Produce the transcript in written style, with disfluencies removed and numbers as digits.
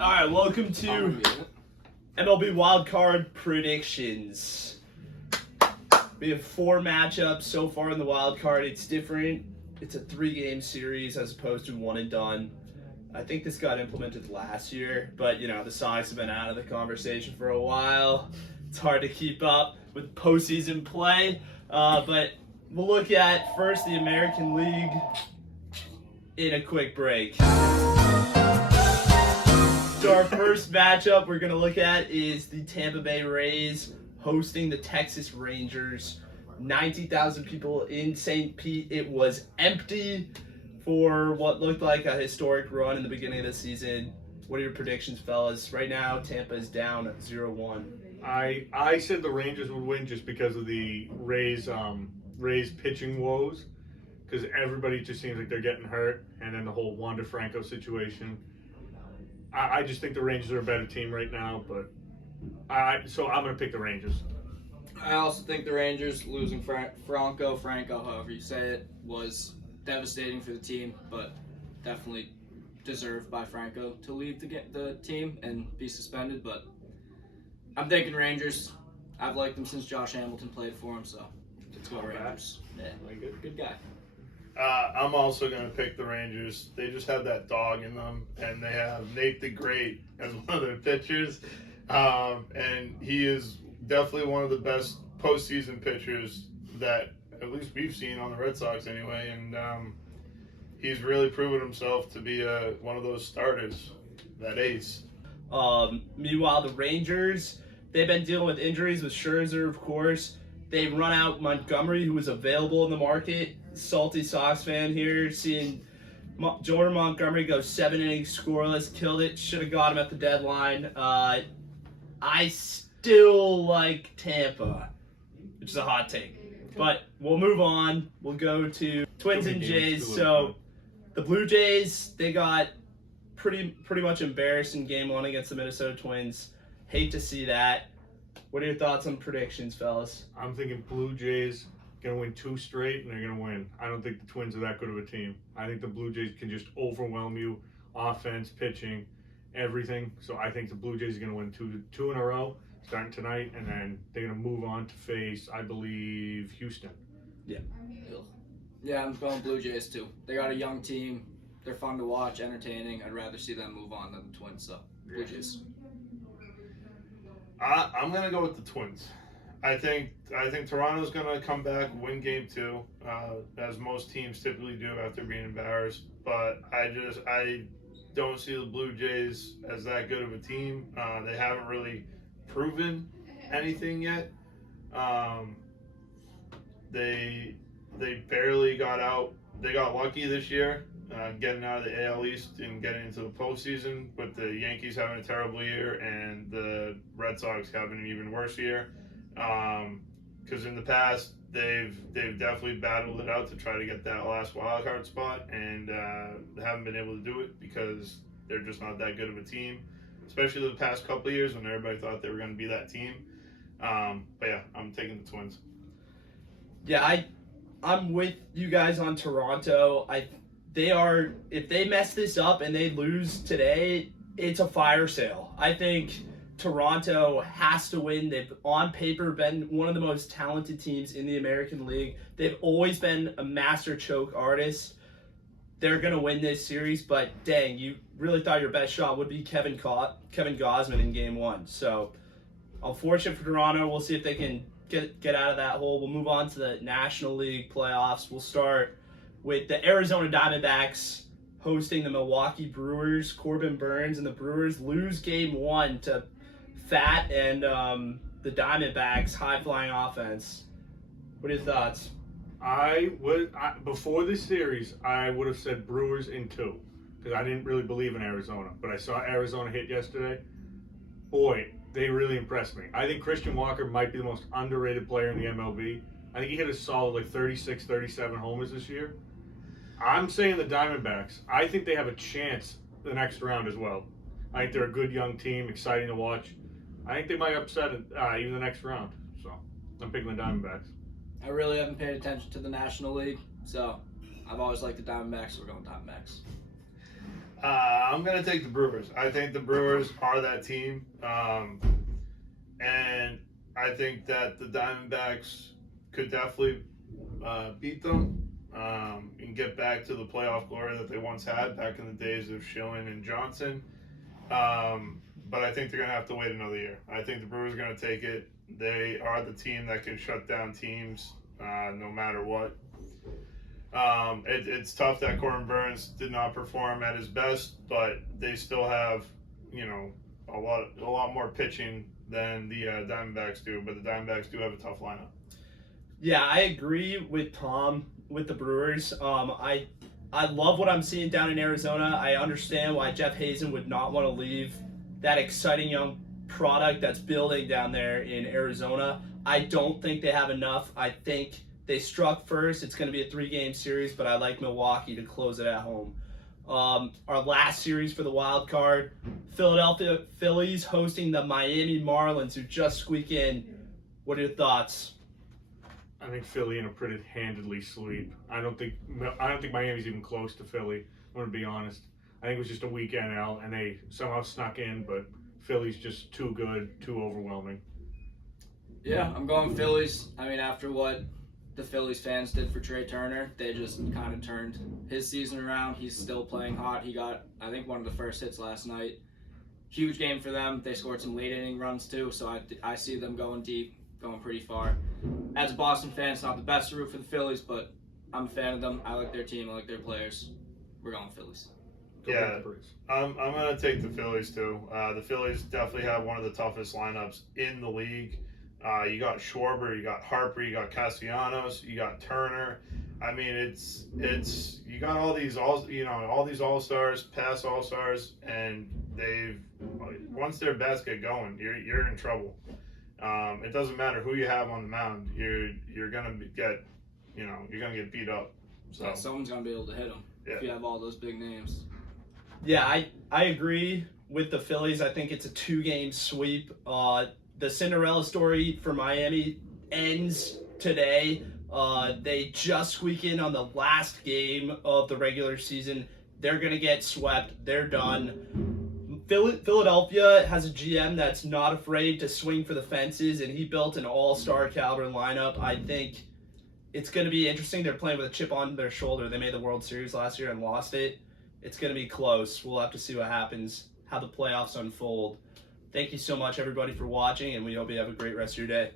All right, welcome to MLB WildCard predictions. We have 4 matchups so far in the WildCard. It's different. It's a 3-game series as opposed to one and done. I think this got implemented last year, but the Sox have been out of the conversation for a while. It's hard to keep up with postseason play, but we'll look at first the American League in a quick break. So our first matchup we're going to look at is the Tampa Bay Rays hosting the Texas Rangers. 90,000 people in St. Pete. It was empty for what looked like a historic run in the beginning of the season. What are your predictions, fellas? Right now, Tampa is down 0-1. I said the Rangers would win just because of the Rays pitching woes, because everybody just seems like they're getting hurt, and then the whole Wander Franco situation. I just think the Rangers are a better team right now, but so I'm going to pick the Rangers. I also think the Rangers losing Franco, however you say it, was devastating for the team, but definitely deserved by Franco to leave the team and be suspended. But I'm thinking Rangers. I've liked them since Josh Hamilton played for him, so let's go Rangers. Yeah, good guy. I'm also going to pick the Rangers. They just have that dog in them, and they have Nate the Great as one of their pitchers. And he is definitely one of the best postseason pitchers that at least we've seen on the Red Sox anyway. And he's really proven himself to be one of those starters, that ace. Meanwhile, the Rangers, they've been dealing with injuries with Scherzer, of course. They run out Montgomery, who was available in the market. Salty Sox fan here, seeing Jordan Montgomery go 7 innings scoreless, killed it. Should have got him at the deadline. I still like Tampa, which is a hot take. But we'll move on. We'll go to Twins and Jays. So the Blue Jays, they got pretty much embarrassed in Game 1 against the Minnesota Twins. Hate to see that. What are your thoughts on predictions, fellas? I'm thinking Blue Jays going to win 2 straight, and they're going to win. I don't think the Twins are that good of a team. I think the Blue Jays can just overwhelm you, offense, pitching, everything. So I think the Blue Jays are going to win two in a row, starting tonight, and then they're going to move on to face, I believe, Houston. Yeah, I'm going Blue Jays too. They got a young team. They're fun to watch, entertaining. I'd rather see them move on than the Twins, so Blue Jays. I'm going to go with the Twins. I think Toronto's going to come back, win Game 2, as most teams typically do after being embarrassed. But I don't see the Blue Jays as that good of a team. They haven't really proven anything yet. They barely got out. They got lucky this year, getting out of the AL East and getting into the postseason, with the Yankees having a terrible year and the Red Sox having an even worse year. Because in the past they've definitely battled it out to try to get that last wild card spot, and they haven't been able to do it because they're just not that good of a team, especially the past couple of years when everybody thought they were going to be that team. But yeah, I'm taking the Twins. Yeah, I'm with you guys on Toronto. If they mess this up and they lose today, it's a fire sale. I think Toronto has to win. They've, on paper, been one of the most talented teams in the American League. They've always been a master choke artist. They're going to win this series, but dang, you really thought your best shot would be Kevin Gausman in Game 1. So, unfortunate for Toronto. We'll see if they can get out of that hole. We'll move on to the National League playoffs. We'll start with the Arizona Diamondbacks hosting the Milwaukee Brewers. Corbin Burns and the Brewers lose Game 1 to Fat and the Diamondbacks' high-flying offense. What are your thoughts? Before this series, I would have said Brewers in 2, because I didn't really believe in Arizona. But I saw Arizona hit yesterday. Boy, they really impressed me. I think Christian Walker might be the most underrated player in the MLB. I think he hit a solid 36, 37 homers this year. I'm saying the Diamondbacks. I think they have a chance the next round as well. I think they're a good young team, exciting to watch. I think they might upset even the next round. So I'm picking the Diamondbacks. I really haven't paid attention to the National League, so I've always liked the Diamondbacks, so we're going Diamondbacks. I'm going to take the Brewers. I think the Brewers are that team. And I think that the Diamondbacks could definitely beat them and get back to the playoff glory that they once had back in the days of Schilling and Johnson. But I think they're going to have to wait another year. I think the Brewers are going to take it. They are the team that can shut down teams no matter what. It's tough that Corbin Burns did not perform at his best, but they still have, a lot more pitching than the Diamondbacks do. But the Diamondbacks do have a tough lineup. Yeah, I agree with Tom with the Brewers. I love what I'm seeing down in Arizona. I understand why Jeff Hazen would not want to leave that exciting young product that's building down there in Arizona. I don't think they have enough. I think they struck first. It's going to be a 3-game series, but I like Milwaukee to close it at home. Our last series for the wild card, Philadelphia Phillies hosting the Miami Marlins, who just squeak in. What are your thoughts? I think Philly in a pretty handedly sweep. I don't think Miami's even close to Philly. I'm going to be honest. I think it was just a weak NL, and they somehow snuck in, but Philly's just too good, too overwhelming. Yeah, I'm going Phillies. I mean, after what the Phillies fans did for Trey Turner, they just kind of turned his season around. He's still playing hot. He got, I think, one of the first hits last night. Huge game for them. They scored some late inning runs too, so I see them going deep, going pretty far. As a Boston fan, it's not the best to root for the Phillies, but I'm a fan of them. I like their team. I like their players. We're going Phillies. I'm going to take the Phillies too. The Phillies definitely have one of the toughest lineups in the league. You got Schwarber, you got Harper, you got Castellanos, you got Turner. I mean, it's you got all these all-stars, past all-stars, and once their bats get going, you're in trouble. It doesn't matter who you have on the mound. You're gonna get beat up. So yeah, someone's gonna be able to hit them if you have all those big names. Yeah, I agree with the Phillies. I think it's a 2-game sweep. The Cinderella story for Miami ends today. They just squeak in on the last game of the regular season. They're going to get swept. They're done. Philadelphia has a GM that's not afraid to swing for the fences, and he built an all-star caliber lineup. I think it's going to be interesting. They're playing with a chip on their shoulder. They made the World Series last year and lost it. It's going to be close. We'll have to see what happens, how the playoffs unfold. Thank you so much, everybody, for watching, and we hope you have a great rest of your day.